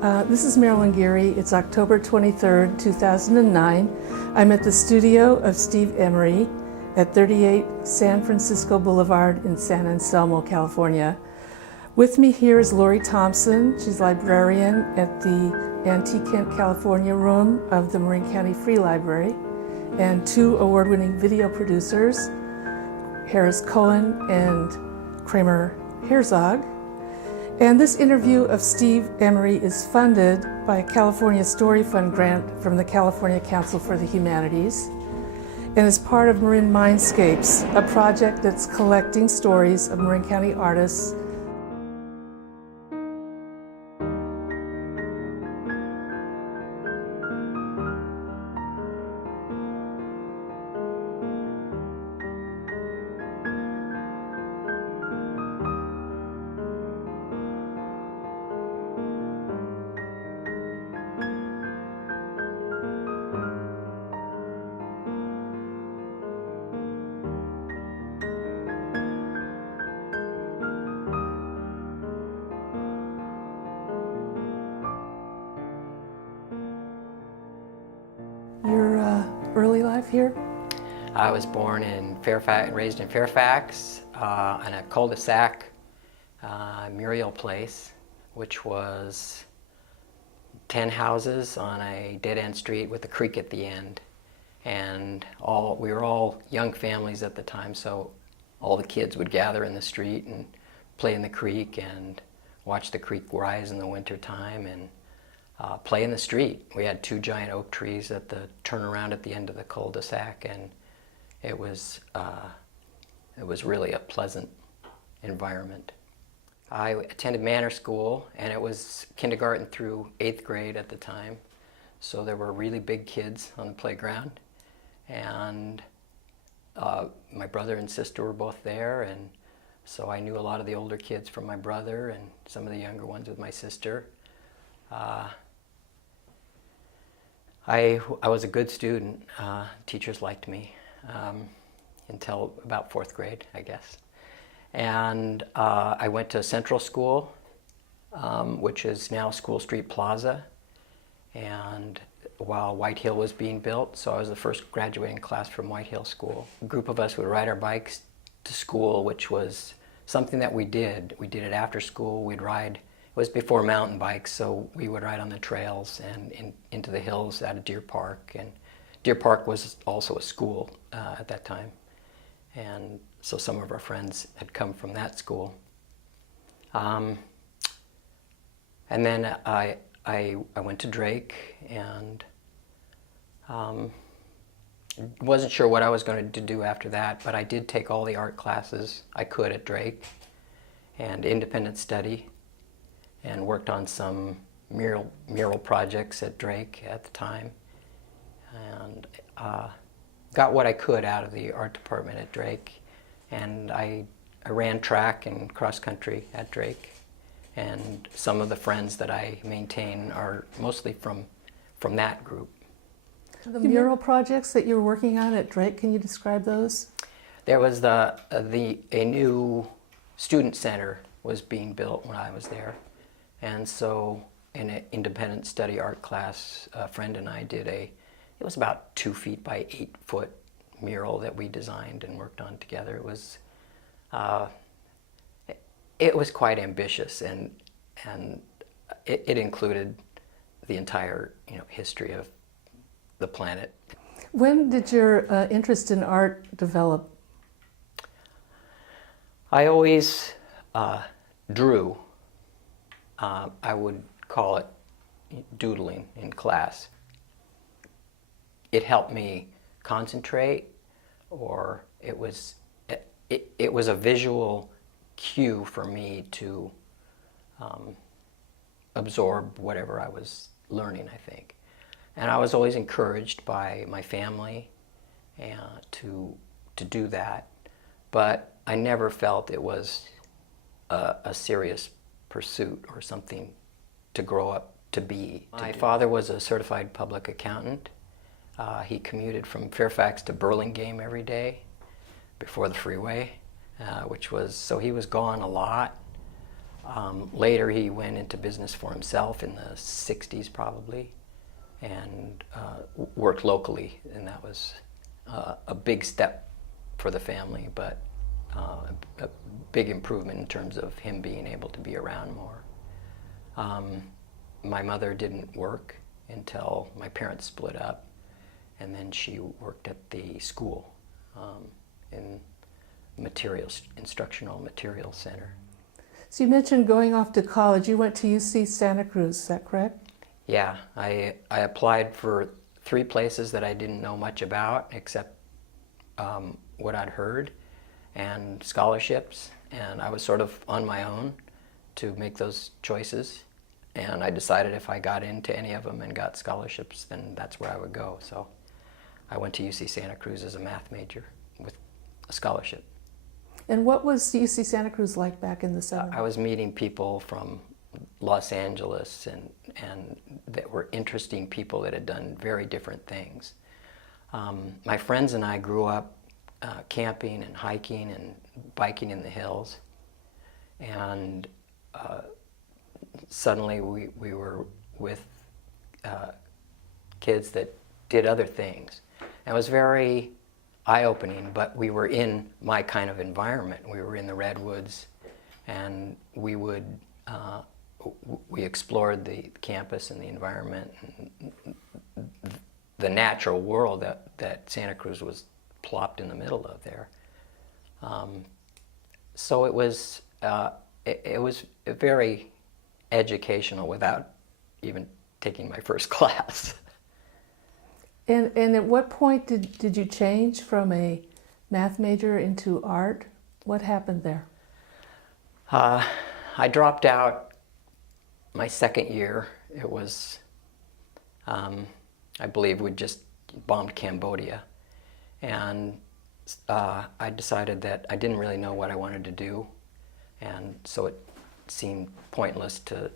This is Marilyn Geary. It's October 23rd, 2009. I'm at the studio of Steve Emery at 38 San Francisco Boulevard in San Anselmo, California. With me here is Laurie Thompson. She's librarian at the Antique Kent, California room of the Marin County Free Library, and two award-winning video producers, Harris Cohen and Kramer Herzog. And this interview of Steve Emery is funded by a California Story Fund grant from the California Council for the Humanities, and is part of Marin Mindscapes, a project that's collecting stories of Marin County artists. Your early life here? I was born in Fairfax, raised in Fairfax, in a cul-de-sac, Muriel Place, which was 10 houses on a dead-end street with a creek at the end. And we were all young families at the time, so all the kids would gather in the street and play in the creek and watch the creek rise in the winter time and play in the street. We had two giant oak trees at the turnaround at the end of the cul-de-sac, and it was really a pleasant environment. I attended Manor School, and it was kindergarten through 8th grade at the time, so there were really big kids on the playground, and my brother and sister were both there, and so I knew a lot of the older kids from my brother and some of the younger ones with my sister. I was a good student. Teachers liked me until about 4th grade, I guess. And I went to Central School, which is now School Street Plaza, and while White Hill was being built, so I was the first graduating class from White Hill School. A group of us would ride our bikes to school, which was something that we did. We did it after school. We'd ride. It was before mountain bikes, so we would ride on the trails and into the hills out of Deer Park. And Deer Park was also a school at that time. And so some of our friends had come from that school. And then I went to Drake, and wasn't sure what I was going to do after that, but I did take all the art classes I could at Drake and independent study, and worked on some mural projects at Drake at the time, and got what I could out of the art department at Drake. And I ran track and cross country at Drake, and some of the friends that I maintain are mostly from that group. The mural projects that you were working on at Drake, can you describe those? There was a new student center was being built when I was there. And so in an independent study art class, a friend and I did it was about 2 feet by 8 foot mural that we designed and worked on together. It was quite ambitious, and it included the entire history of the planet. When did your interest in art develop? I always drew. I would call it doodling in class. It helped me concentrate, or it was a visual cue for me to absorb whatever I was learning, I think. And I was always encouraged by my family to do that, but I never felt it was a serious pursuit or something to grow up to be. My father was a certified public accountant. He commuted from Fairfax to Burlingame every day before the freeway, so he was gone a lot. Later he went into business for himself in the 60s probably, and worked locally, and that was a big step for the family, but a big improvement in terms of him being able to be around more. My mother didn't work until my parents split up, and then she worked at the school in instructional materials center. So you mentioned going off to college. You went to UC Santa Cruz, is that correct? Yeah, I applied for 3 places that I didn't know much about except what I'd heard, and scholarships, and I was sort of on my own to make those choices, and I decided if I got into any of them and got scholarships, then that's where I would go. So I went to UC Santa Cruz as a math major with a scholarship. And what was UC Santa Cruz like back in the 70s? I was meeting people from Los Angeles and that were interesting people that had done very different things. My friends and I grew up camping and hiking and biking in the hills, and suddenly we were with kids that did other things. And it was very eye-opening, but we were in my kind of environment. We were in the redwoods, and we explored the campus and the environment and the natural world that Santa Cruz was plopped in the middle of there. So it was very educational without even taking my first class. And at what point did you change from a math major into art? What happened there? I dropped out my second year. It was, I believe we'd just bombed Cambodia. And I decided that I didn't really know what I wanted to do. And so it seemed pointless to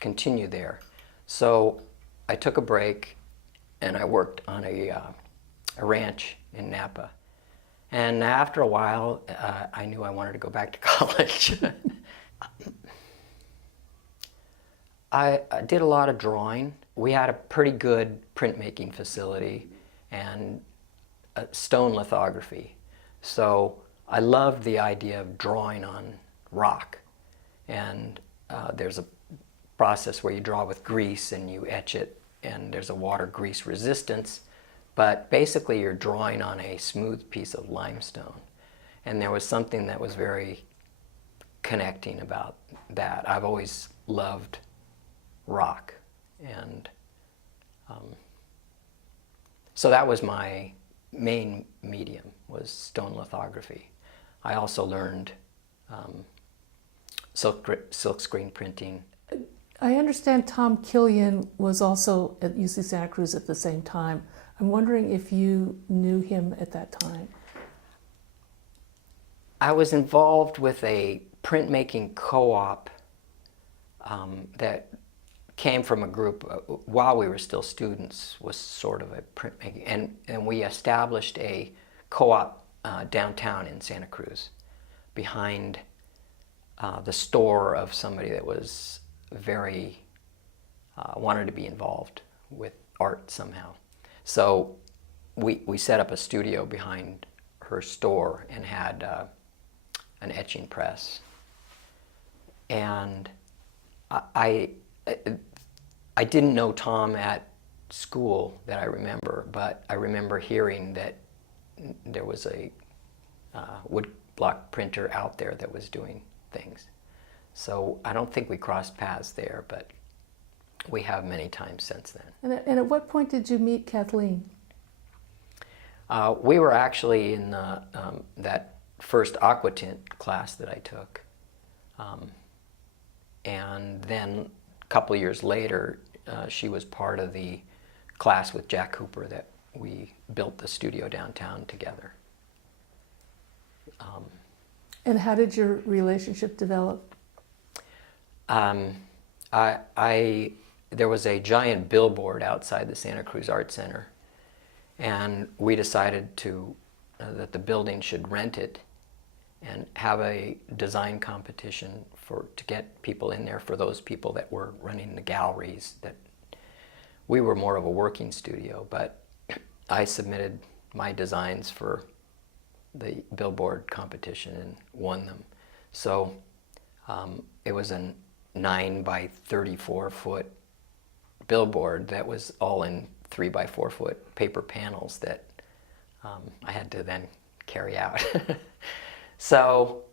continue there. So I took a break, and I worked on a ranch in Napa. And after a while, I knew I wanted to go back to college. I did a lot of drawing. We had a pretty good printmaking facility and stone lithography. So I loved the idea of drawing on rock. And there's a process where you draw with grease and you etch it, and there's a water grease resistance, but basically you're drawing on a smooth piece of limestone. And there was something that was very connecting about that. I've always loved rock, and so that was my main medium, was stone lithography. I also learned silk screen printing. I understand Tom Killian was also at UC Santa Cruz at the same time. I'm wondering if you knew him at that time. I was involved with a printmaking co-op that came from a group, while we were still students, was sort of a printmaking, and we established a co-op downtown in Santa Cruz behind the store of somebody that was very wanted to be involved with art somehow. So we set up a studio behind her store and had an etching press. And I didn't know Tom at school that I remember, but I remember hearing that there was a woodblock printer out there that was doing things. So I don't think we crossed paths there, but we have many times since then. And at what point did you meet Kathleen? We were actually in that first aquatint class that I took. And then a couple of years later, she was part of the class with Jack Cooper that we built the studio downtown together. And how did your relationship develop? There was a giant billboard outside the Santa Cruz Art Center, and we decided that the building should rent it, and have a design competition to get people in there for those people that were running the galleries. That we were more of a working studio, but I submitted my designs for the billboard competition and won them. So it was a 9 by 34 foot billboard that was all in 3 by 4 foot paper panels that I had to then carry out. So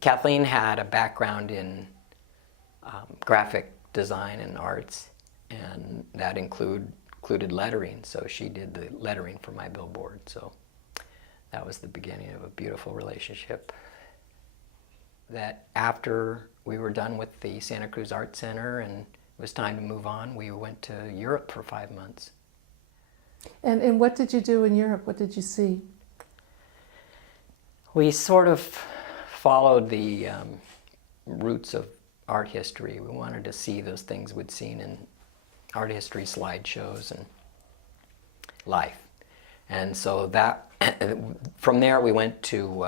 Kathleen had a background in graphic design and arts, and that included lettering, so she did the lettering for my billboard. So that was the beginning of a beautiful relationship. That after we were done with the Santa Cruz Art Center and it was time to move on, we went to Europe for 5 months. And what did you do in Europe? What did you see? We sort of followed the roots of art history. We wanted to see those things we'd seen in art history slideshows and life. And so that, from there we went to,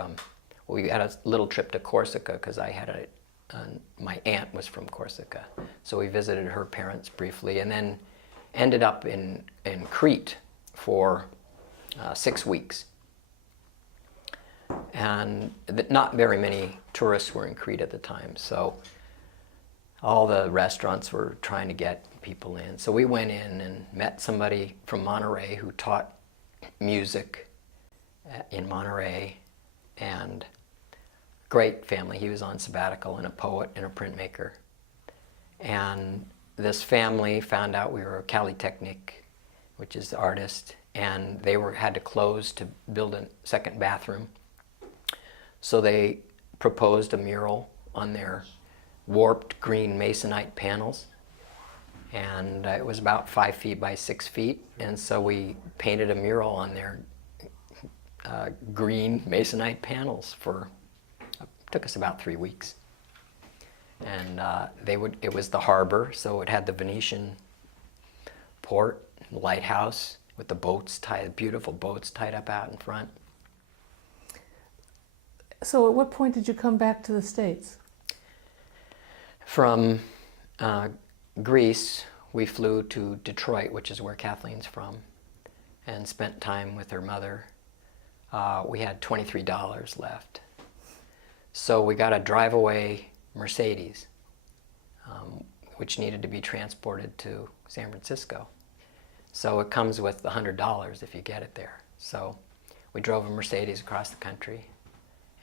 we had a little trip to Corsica because I had my aunt was from Corsica. So we visited her parents briefly and then ended up in Crete for 6 weeks. And not very many tourists were in Crete at the time, so all the restaurants were trying to get people in. So we went in and met somebody from Monterey who taught music in Monterey, and great family. He was on sabbatical, and a poet and a printmaker. And this family found out we were a Calitechnic, which is the artist, and they had to close to build a second bathroom. So they proposed a mural on their warped green masonite panels, and it was about 5 feet by 6 feet, and so we painted a mural on their green masonite panels took us about 3 weeks. And it was the harbor, so it had the Venetian port, lighthouse with the boats beautiful boats tied up out in front. So at what point did you come back to the States? From Greece, we flew to Detroit, which is where Kathleen's from, and spent time with her mother. We had $23 left. So we got a drive-away Mercedes, which needed to be transported to San Francisco. So it comes with $100 if you get it there. So we drove a Mercedes across the country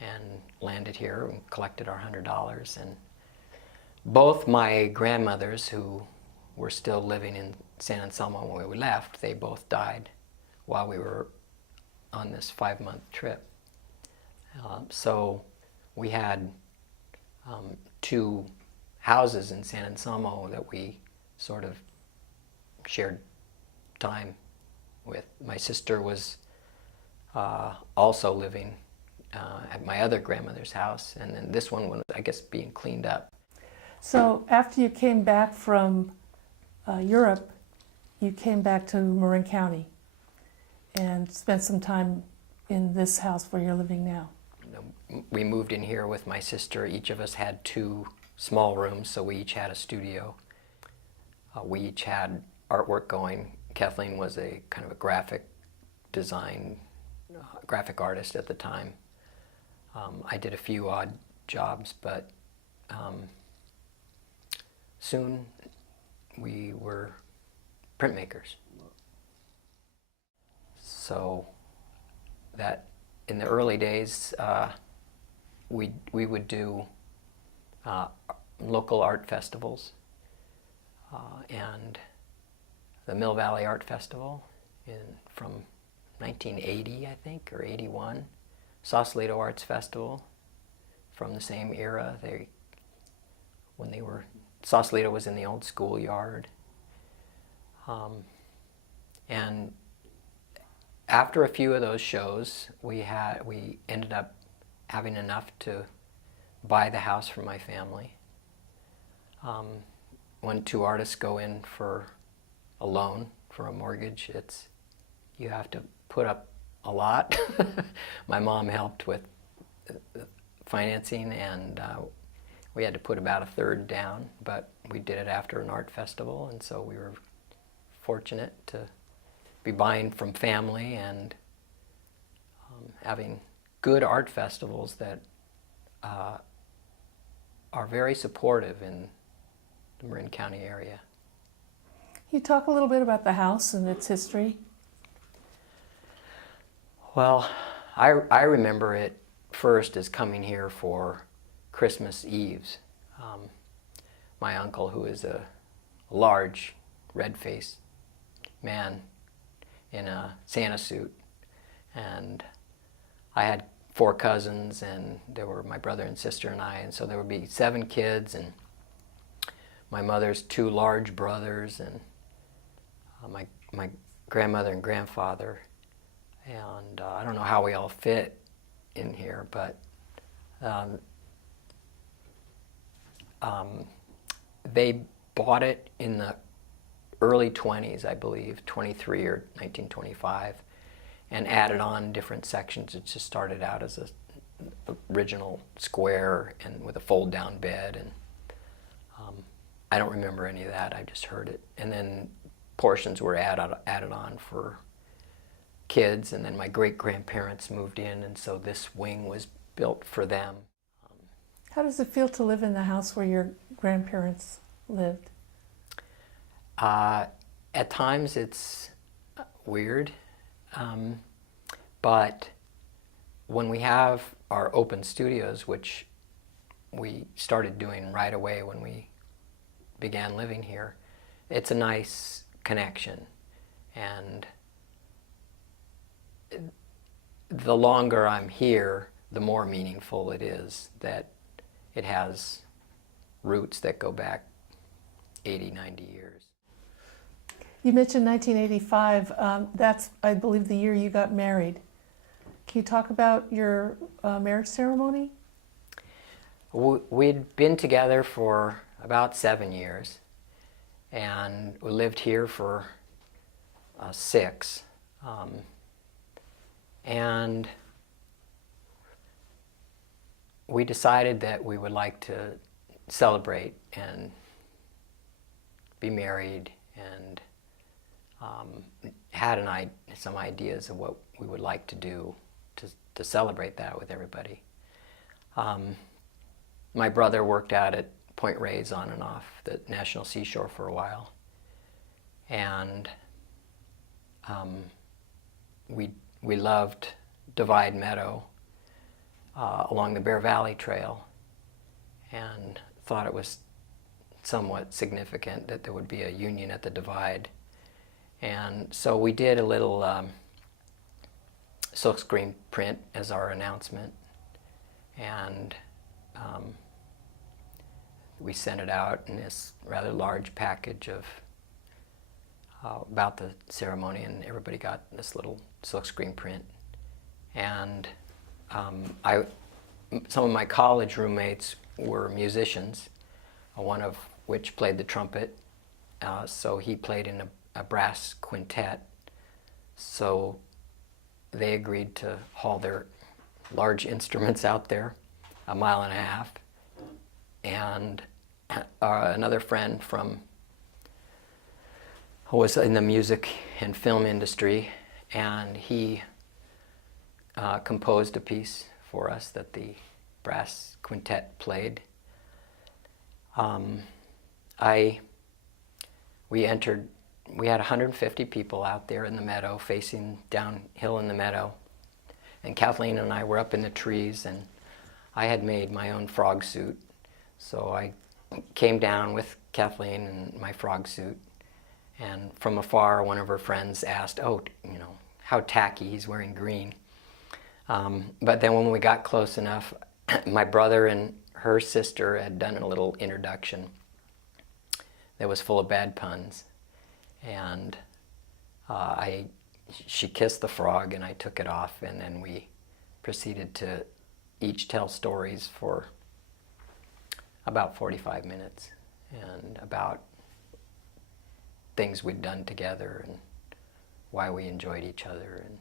and landed here and collected our $100. And both my grandmothers, who were still living in San Anselmo when we left, they both died while we were on this 5-month trip. So we had 2 houses in San Anselmo that we sort of shared time with. My sister was also living at my other grandmother's house, and then this one was, I guess, being cleaned up. So after you came back from Europe, you came back to Marin County and spent some time in this house where you're living now. We moved in here with my sister. Each of us had 2 small rooms, so we each had a studio. We each had artwork going. Kathleen was a kind of a graphic design, graphic artist at the time. I did a few odd jobs, but soon we were printmakers. So that in the early days, we would do local art festivals, and the Mill Valley Art Festival from 1980, I think, or 81. Sausalito Arts Festival from the same era. Sausalito was in the old schoolyard. And after a few of those shows, we ended up having enough to buy the house for my family. When 2 artists go in for a loan for a mortgage, you have to put up a lot. My mom helped with financing, and we had to put about a third down, but we did it after an art festival, and so we were fortunate to be buying from family and having good art festivals that are very supportive in the Marin County area. Can you talk a little bit about the house and its history? Well, I remember it first as coming here for Christmas Eves. My uncle, who is a large, red-faced man in a Santa suit, and I had 4 cousins, and there were my brother and sister and I, and so there would be 7 kids, and my mother's 2 large brothers, and my grandmother and grandfather, and I don't know how we all fit in here, but they bought it in the early 20s, I believe, 23 or 1925, and added on different sections. It just started out as a original square and with a fold-down bed, and I don't remember any of that. I just heard it, and then portions were added on for kids, and then my great-grandparents moved in, and so this wing was built for them. How does it feel to live in the house where your grandparents lived? At times it's weird, but when we have our open studios, which we started doing right away when we began living here, it's a nice connection. And the longer I'm here, the more meaningful it is that it has roots that go back 80, 90 years. You mentioned 1985. That's, I believe, the year you got married. Can you talk about your marriage ceremony? We'd been together for about 7 years, and we lived here for 6. And we decided that we would like to celebrate and be married, and had some ideas of what we would like to do to celebrate that with everybody. My brother worked out at Point Reyes on and off the National Seashore for a while, and we loved Divide Meadow along the Bear Valley Trail, and thought it was somewhat significant that there would be a union at the Divide. And so we did a little silkscreen print as our announcement, and we sent it out in this rather large package of about the ceremony, and everybody got this little silkscreen print. And some of my college roommates were musicians, one of which played the trumpet, so he played in a brass quintet. So they agreed to haul their large instruments out there, 1.5 miles, and another friend who was in the music and film industry, and he composed a piece for us that the brass quintet played. We had 150 people out there in the meadow, facing downhill in the meadow, and Kathleen and I were up in the trees, and I had made my own frog suit, so I came down with Kathleen in my frog suit, and from afar one of her friends asked, "Oh, how tacky, he's wearing green." But then when we got close enough, my brother and her sister had done a little introduction that was full of bad puns, and she kissed the frog and I took it off, and then we proceeded to each tell stories for about 45 minutes, and about things we'd done together and why we enjoyed each other and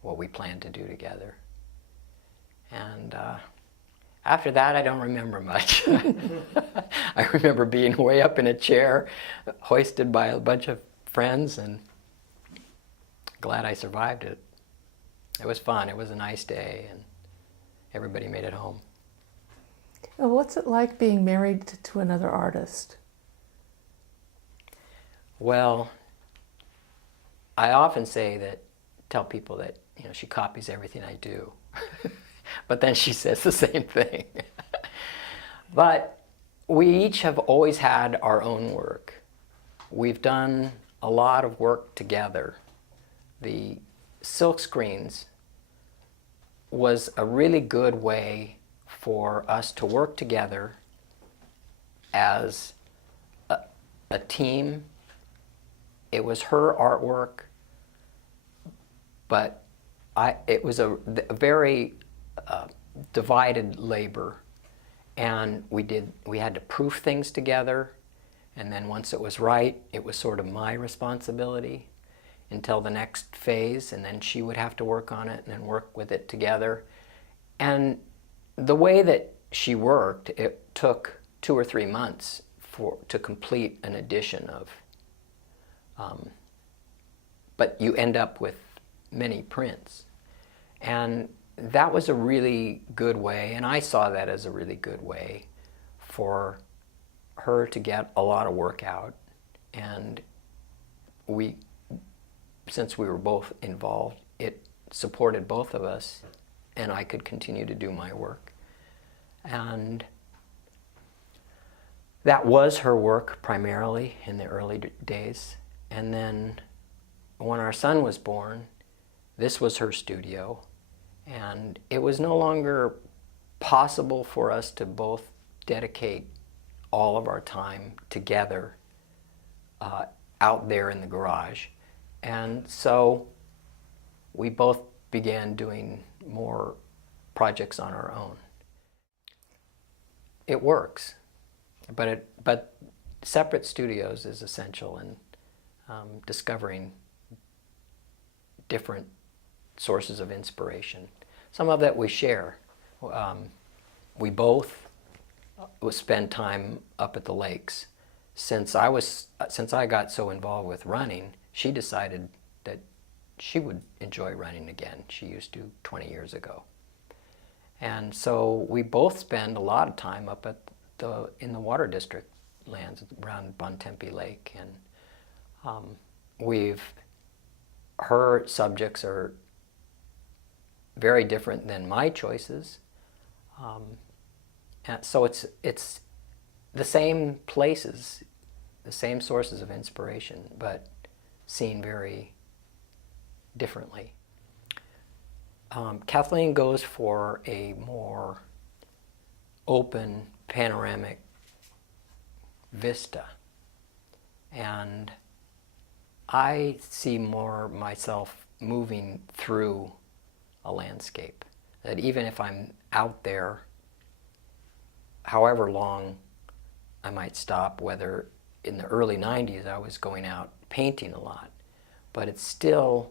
what we planned to do together. And after that, I don't remember much. I remember being way up in a chair, hoisted by a bunch of friends, and glad I survived it. It was fun. It was a nice day, and everybody made it home. What's it like being married to another artist? Well, I often tell people that, she copies everything I do. But then she says the same thing. But we each have always had our own work. We've done a lot of work together. The silk screens was a really good way for us to work together as a team. It was her artwork, but it was a very divided labor, and we had to proof things together, and then once it was right, it was sort of my responsibility until the next phase, and then she would have to work on it and then work with it together. And the way that she worked, it took 2 or 3 months to complete an edition of, but you end up with many prints. And that was a really good way, and I saw that as a really good way for her to get a lot of work out. And since we were both involved, it supported both of us, and I could continue to do my work. And that was her work primarily in the early days. And then when our son was born, this was her studio, and it was no longer possible for us to both dedicate all of our time together out there in the garage. And so we both began doing more projects on our own. It works, but separate studios is essential in discovering different sources of inspiration. Some of that we share. We both spend time up at the lakes. Since I got so involved with running, she decided that she would enjoy running again. She used to 20 years ago. And so we both spend a lot of time up in the Water District lands around Bontempi Lake, and her subjects are very different than my choices. And so it's the same places, the same sources of inspiration, but seen very differently. Kathleen goes for a more open, panoramic vista, and I see more myself moving through a landscape. That even if I'm out there, however long I might stop, whether in the early 90s I was going out painting a lot, but it's still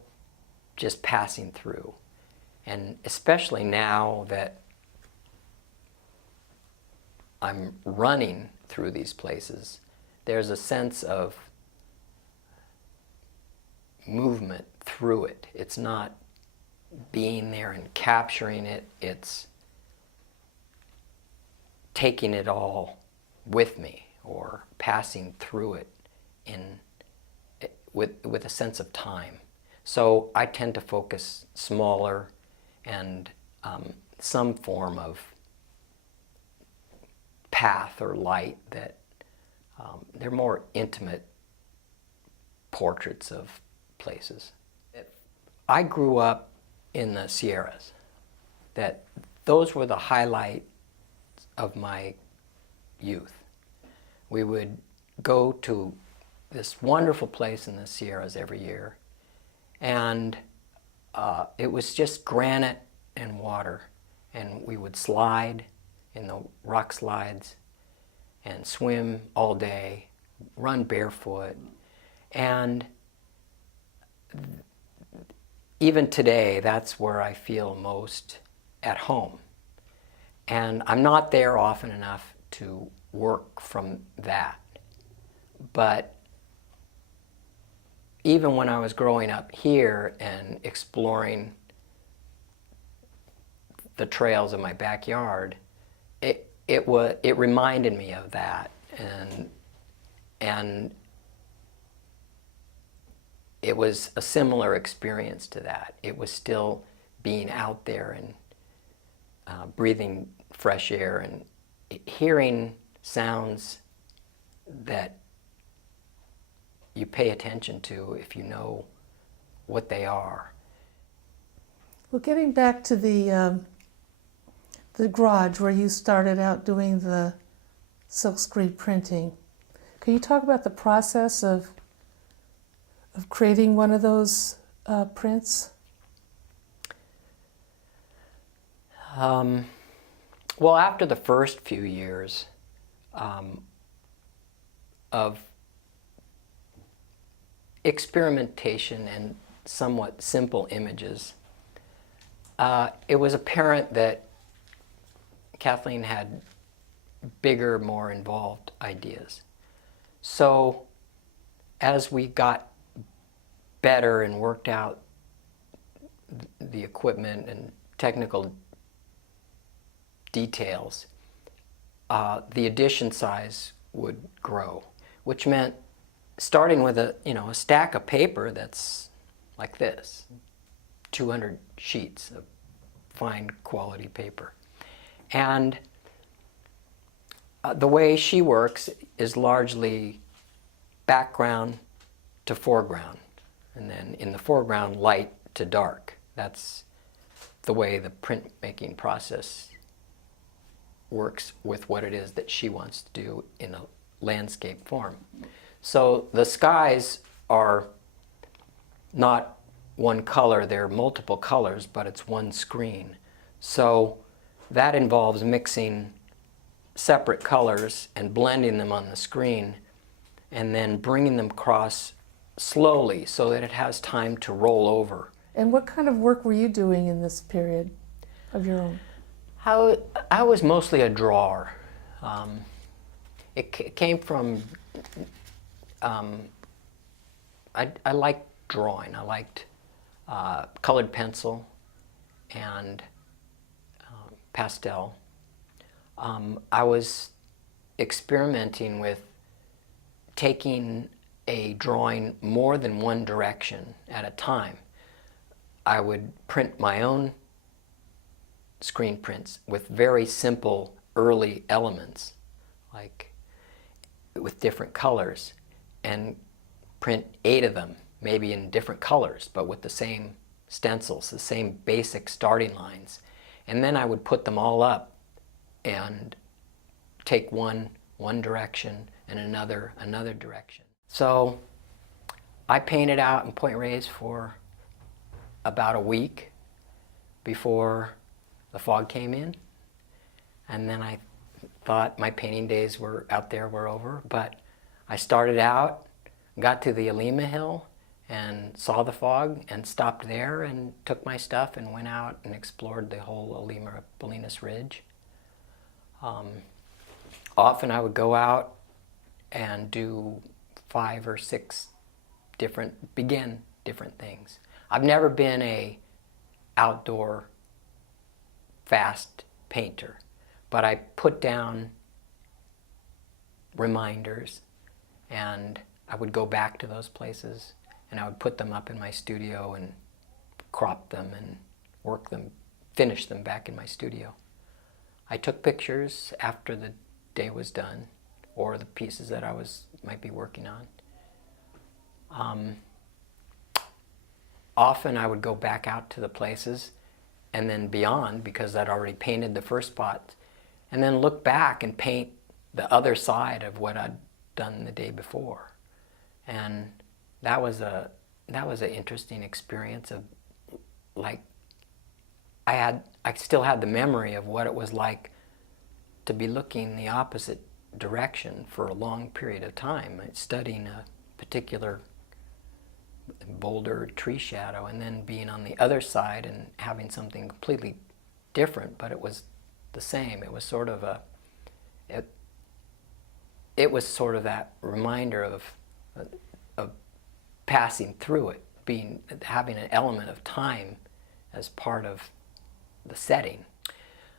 just passing through. And especially now that I'm running through these places, there's a sense of movement through it. It's not being there and capturing it, it's taking it all with me or passing through it with a sense of time. So I tend to focus smaller and some form of path or light that they're more intimate portraits of places. I grew up in the Sierras. Those were the highlight of my youth. We would go to this wonderful place in the Sierras every year, and it was just granite and water, and we would slide in the rock slides and swim all day, run barefoot, and even today that's where I feel most at home. And I'm not there often enough to work from that. But even when I was growing up here and exploring the trails of my backyard, it reminded me of that, and it was a similar experience to that. It was still being out there and breathing fresh air and hearing sounds that you pay attention to if you know what they are. Well, getting back to the garage where you started out doing the silkscreen printing, can you talk about the process of creating one of those prints? Well, after the first few years of experimentation and somewhat simple images, it was apparent that Kathleen had bigger, more involved ideas. So as we got better and worked out the equipment and technical details, the edition size would grow, which meant starting with a stack of paper that's like this, 200 sheets of fine quality paper. And the way she works is largely background to foreground, and then in the foreground, light to dark. That's the way the printmaking process works with what it is that she wants to do in a landscape form. So the skies are not one color, they're multiple colors, but it's one screen. So that involves mixing separate colors and blending them on the screen and then bringing them across slowly so that it has time to roll over. And what kind of work were you doing in this period of your own? I was mostly a drawer. It came from, I liked drawing. I liked colored pencil and pastel. I was experimenting with taking a drawing more than one direction at a time. I would print my own screen prints with very simple early elements, like with different colors, and print 8 of them, maybe in different colors, but with the same stencils, the same basic starting lines. And then I would put them all up and take one direction and another direction. So I painted out in Point Reyes for about a week before the fog came in, and then I thought my painting days were over, but I started out, got to the Alima Hill and saw the fog and stopped there and took my stuff and went out and explored the whole Alima Bolinas Ridge. Often I would go out and do 5 or 6 different things. I've never been a outdoor fast painter, but I put down reminders and I would go back to those places and I would put them up in my studio and crop them and work them, finish them back in my studio. I took pictures after the day was done, or the pieces that I might be working on. Often I would go back out to the places and then beyond, because I'd already painted the first spot, and then look back and paint the other side of what I'd done the day before. And that was an interesting experience of, like, I still had the memory of what it was like to be looking the opposite direction for a long period of time, studying a particular boulder tree shadow, and then being on the other side and having something completely different, but it was the same. It was sort of it was sort of that reminder of passing through it, having an element of time as part of the setting.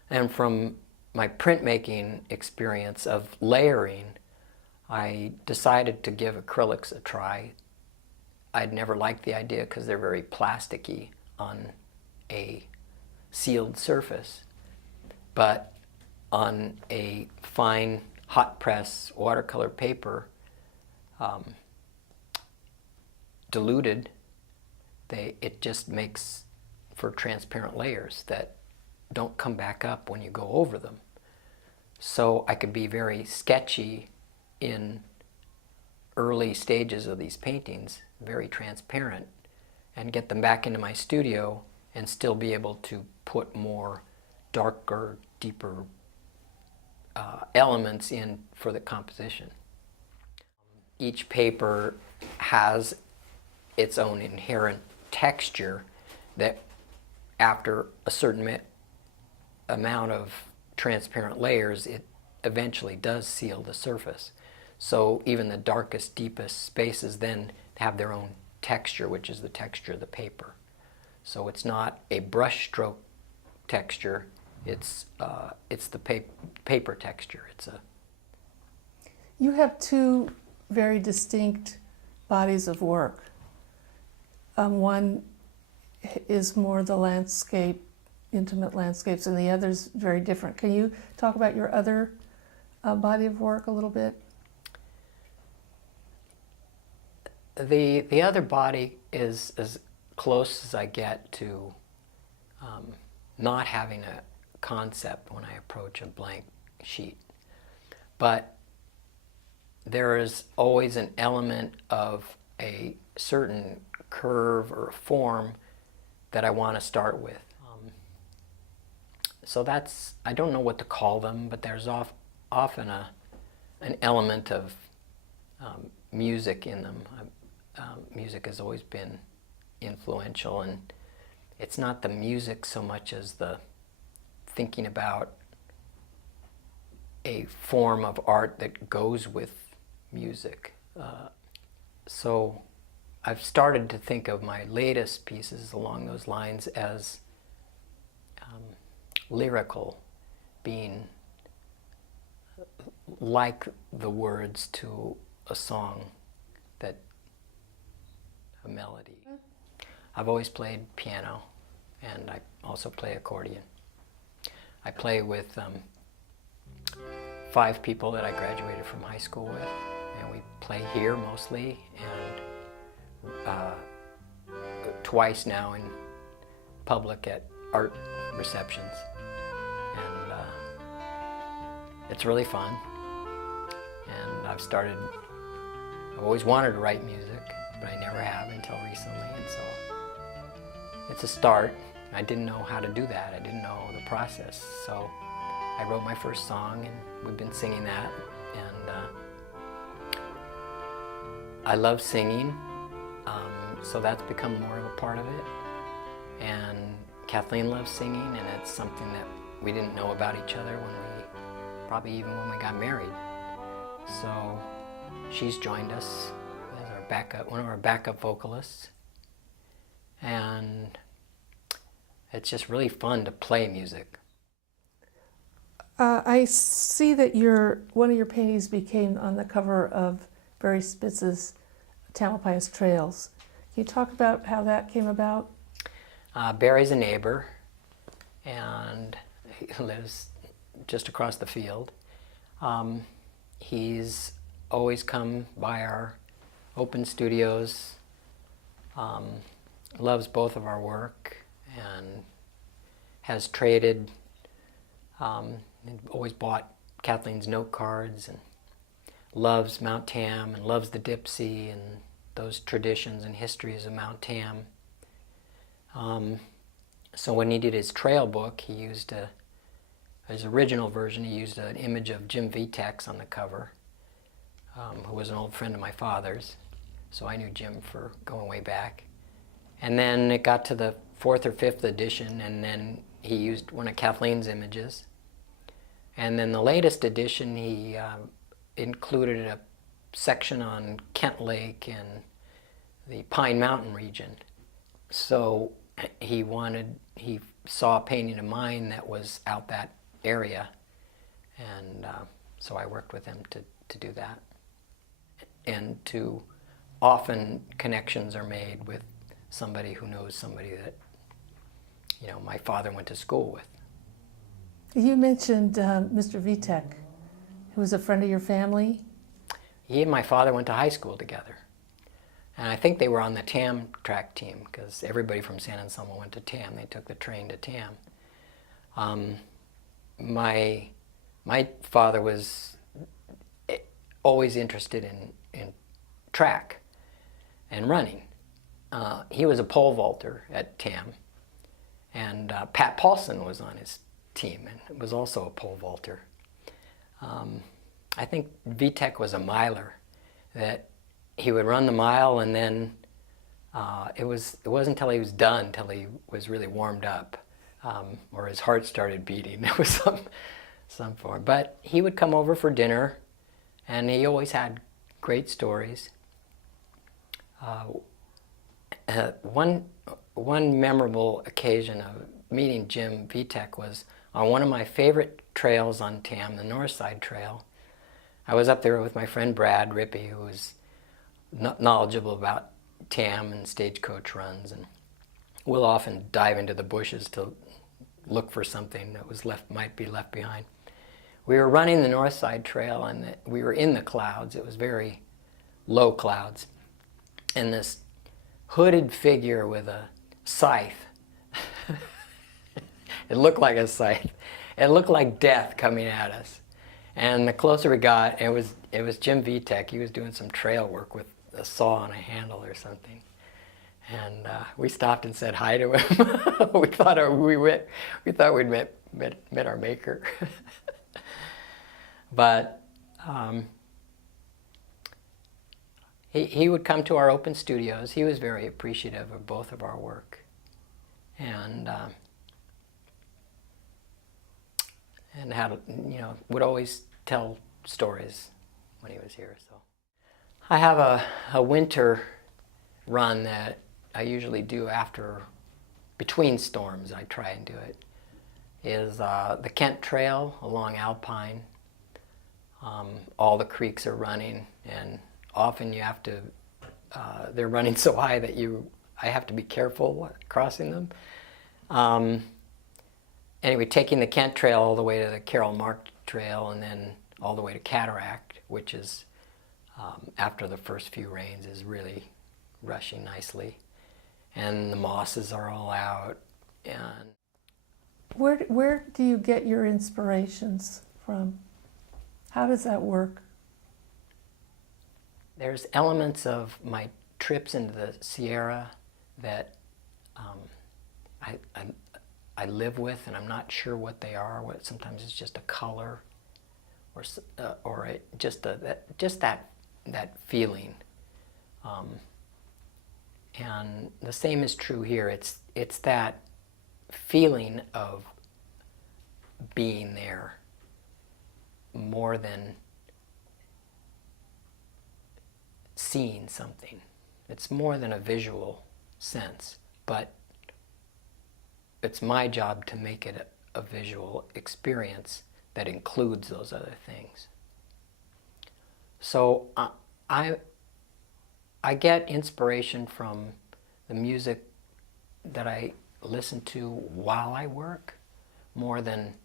And from my printmaking experience of layering, I decided to give acrylics a try. I'd never liked the idea because they're very plasticky on a sealed surface, but on a fine hot press watercolor paper, diluted, it just makes for transparent layers that don't come back up when you go over them. So I could be very sketchy in early stages of these paintings, very transparent, and get them back into my studio and still be able to put more darker, deeper elements in for the composition. Each paper has its own inherent texture that after a certain amount of transparent layers, it eventually does seal the surface. So even the darkest, deepest spaces then have their own texture, which is the texture of the paper. So it's not a brush stroke texture, it's the paper texture. You have two very distinct bodies of work. One is more the landscape, intimate landscapes, and the other's very different. Can you talk about your other body of work a little bit? The other body is as close as I get to not having a concept when I approach a blank sheet. But there is always an element of a certain curve or form that I want to start with. So that's, I don't know what to call them, but there's often an element of music in them. Music has always been influential, and it's not the music so much as the thinking about a form of art that goes with music. So I've started to think of my latest pieces along those lines as lyrical, being like the words to a song, that a melody. I've always played piano, and I also play accordion. I play with 5 people that I graduated from high school with, and we play here mostly, and twice now in public at art receptions. And it's really fun. And I've always wanted to write music, but I never have until recently, and so it's a start. I didn't know how to do that. I didn't know the process. So I wrote my first song, and we've been singing that. And I love singing, so that's become more of a part of it. And Kathleen loves singing, and it's something that we didn't know about each other probably even when we got married. So she's joined us as one of our backup vocalists. And it's just really fun to play music. I see that one of your paintings became on the cover of Barry Spitz's Tamalpais Trails. Can you talk about how that came about? Barry's a neighbor, and he lives just across the field. He's always come by our open studios, loves both of our work, and has traded, always bought Kathleen's note cards, and loves Mount Tam, and loves the Dipsy and those traditions and histories of Mount Tam. So when he did his trail book, he used his original version, he used an image of Jim Vitex on the cover, who was an old friend of my father's. So I knew Jim for going way back. And then it got to the 4th or 5th edition, and then he used one of Kathleen's images. And then the latest edition, he included a section on Kent Lake and the Pine Mountain region. So he saw a painting of mine that was out that area, and so I worked with him to do that. And often connections are made with somebody who knows somebody that, you know, my father went to school with. You mentioned Mr. Vitek, who was a friend of your family. He and my father went to high school together. And I think they were on the TAM track team, because everybody from San Anselmo went to TAM. They took the train to TAM. My father was always interested in track and running. He was a pole vaulter at TAM, and Pat Paulson was on his team and was also a pole vaulter. I think Vitek was a miler, that he would run the mile, and then it wasn't until he was done, till he was really warmed up, or his heart started beating. There was some form. But he would come over for dinner, and he always had great stories. One memorable occasion of meeting Jim Vitek was on one of my favorite trails on TAM, the North Side Trail. I was up there with my friend Brad Rippey, who was knowledgeable about TAM and stagecoach runs, and we'll often dive into the bushes to look for something that might be left behind. We were running the North Side Trail, and we were in the clouds. It was very low clouds, and this hooded figure with a scythe. It looked like a scythe. It looked like death coming at us. And the closer we got, it was Jim Vitek. He was doing some trail work with a saw on a handle or something. And we stopped and said hi to him. we thought we'd met our maker. But he would come to our open studios. He was very appreciative of both of our work, and had, you know, would always tell stories when he was here. So I have a winter run that I usually do between storms. I try and do it. Is the Kent Trail along Alpine. All the creeks are running, and often you have to, they're running so high that I have to be careful crossing them. Anyway, taking the Kent Trail all the way to the Carroll Mark Trail, and then all the way to Cataract, which is, after the first few rains, is really rushing nicely. And the mosses are all out. And Where do you get your inspirations from? How does that work? There's elements of my trips into the Sierra that I live with, and I'm not sure what they are. Sometimes it's just a color, or just that feeling. And the same is true here. It's that feeling of being there more than seeing something. It's more than a visual sense, but it's my job to make it a visual experience that includes those other things. So I get inspiration from the music that I listen to while I work, more than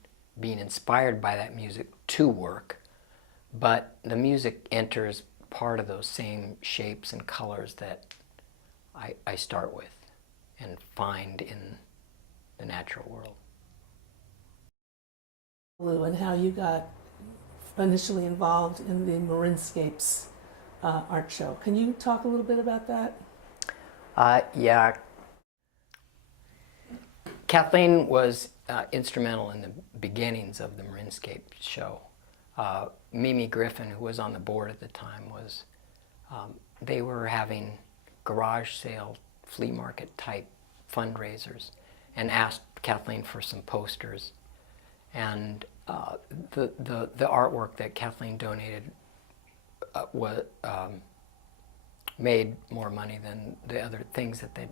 being inspired by that music to work. But the music enters part of those same shapes and colors that I start with and find in the natural world. And how you got initially involved in the Marinscapes art show. Can you talk a little bit about that? Yeah. Kathleen was instrumental in the beginnings of the Marinscape show. Mimi Griffin, who was on the board at the time, they were having garage sale, flea market type fundraisers, and asked Kathleen for some posters. And the artwork that Kathleen donated made more money than the other things that they.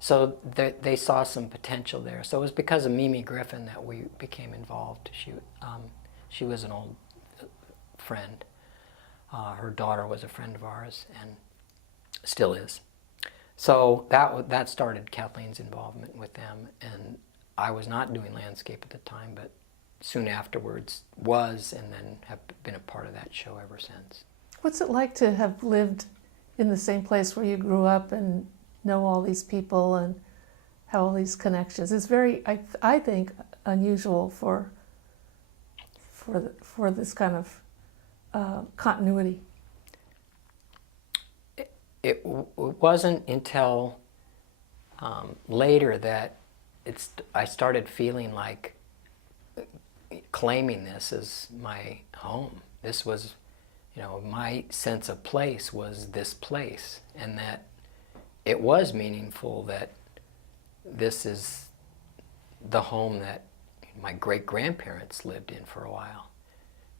So they saw some potential there. So it was because of Mimi Griffin that we became involved. She was an old friend. Her daughter was a friend of ours and still is. So that started Kathleen's involvement with them. And I was not doing landscape at the time, but soon afterwards was, and then have been a part of that show ever since. What's it like to have lived in the same place where you grew up and know all these people and have all these connections? It's very, I think, unusual for this kind of continuity. It wasn't until later that I started feeling like claiming this as my home. This was, my sense of place was this place, and that it was meaningful that this is the home that my great-grandparents lived in for a while,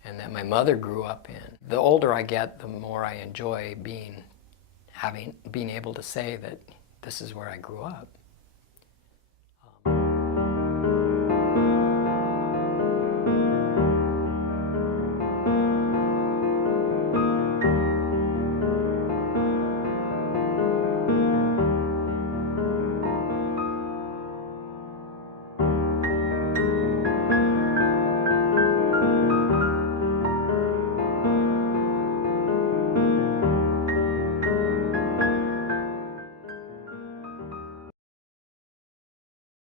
and that my mother grew up in. The older I get, the more I enjoy being able to say that this is where I grew up.